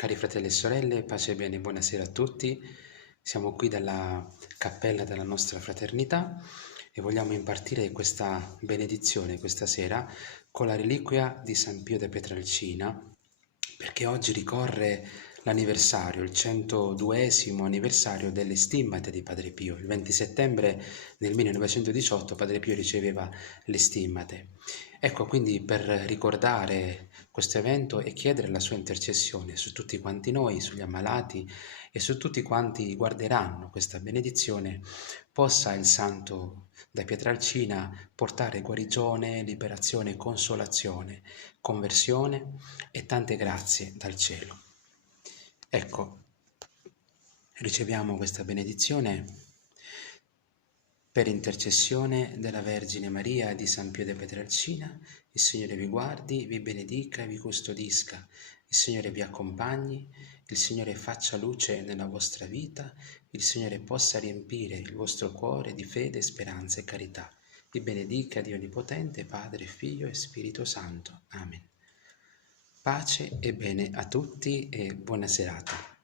Cari fratelli e sorelle, pace e bene, buonasera a tutti. Siamo qui dalla cappella della nostra fraternità e vogliamo impartire questa benedizione questa sera con la reliquia di San Pio de Petralcina, perché oggi ricorre l'anniversario, il 102esimo anniversario delle stimmate di Padre Pio. Il 20 settembre del 1918 Padre Pio riceveva le stimmate. Ecco, quindi per ricordare questo evento e chiedere la sua intercessione su tutti quanti noi, sugli ammalati e su tutti quanti guarderanno questa benedizione, possa il Santo da Pietralcina portare guarigione, liberazione, consolazione, conversione e tante grazie dal cielo. Ecco, riceviamo questa benedizione per intercessione della Vergine Maria e di San Pio de Petralcina. Il Signore vi guardi, vi benedica e vi custodisca. Il Signore vi accompagni, il Signore faccia luce nella vostra vita, il Signore possa riempire il vostro cuore di fede, speranza e carità. Vi benedica Dio Onnipotente, Padre, Figlio e Spirito Santo. Amen. Pace e bene a tutti e buona serata.